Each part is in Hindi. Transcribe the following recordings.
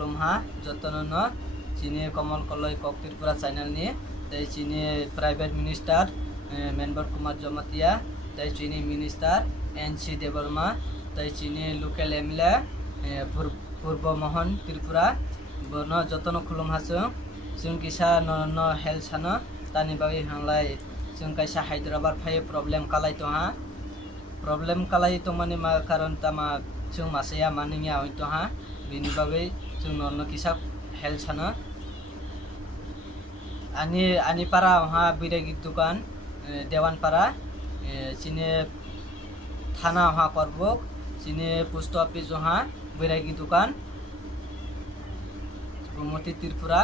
खुलुमहा जतन चीनी कमल कलय कक त्रिपुरा चैनल नि तै चीनी प्राइवेट मिनिस्टर मेंबर कुमार जमतिया तै चीनी मिनिस्टर एनसी देवर्मा तै चीनी लोकल एमएलए पूर्व मोहन त्रिपुरा बन जतन खुलुमहासो जों किसा न हेल्थ सानो तानि बागै हांलाय जों कायसा हैदराबाद फाय प्रॉब्लम कालाय तोहा प्रॉब्लम कालाय तो माने मा कारण तमा जों मासेया मानिया होय तोहा बिनि बागै जों न किसा हेल्थ सानो आनी पारा वहाँ बिरेगी दुकान देवानपारा चीनी थाना वहाँ करबोक चीनी पोस्ट ऑफिस वहाँ बिरेगी दुकान गोमती त्रिपुरा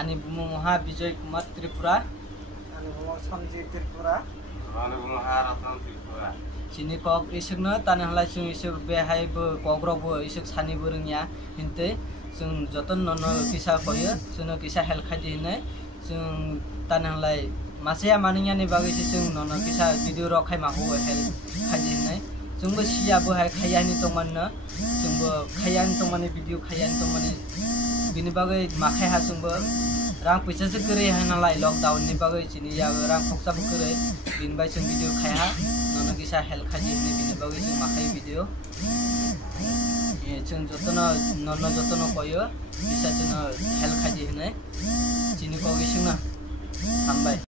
आनी वहाँ विजय कुमार त्रिपुरा आनी संजय त्रिपुरा चीनी कक इसोरनो ताने हलाय जों इसोर बेहायबो कग्रबो इसोर सानिबो रोंया हिनते जों जतन न किसा कयो जों किसा हेल्थ खायदि हिनै जों ताने हलाय मासेया मानियानि बागैसो जों न किसा भिडिअ रखाय माहो हेल्थ खायदि हिनै जोंबो सियाबो हाय खायानि तंमाननो जोंबो खायानि तंमाने भिडिअ खायानि तंमाने बिनि बागै माखाय हा जोंबो रां पैसासो करे हानालाय लकडाउन नि बागै चीनी या रां खक्साबो करे बिनि बाय जों भिडिअ खाया न किसा हेल्थ खायदि हिनै बिनि बागै जों माखाय भिडिअ जों जतन न जतन कयो किसा जों हेल्थ खायदि हिनै चीनी कगिसोना हामबाय।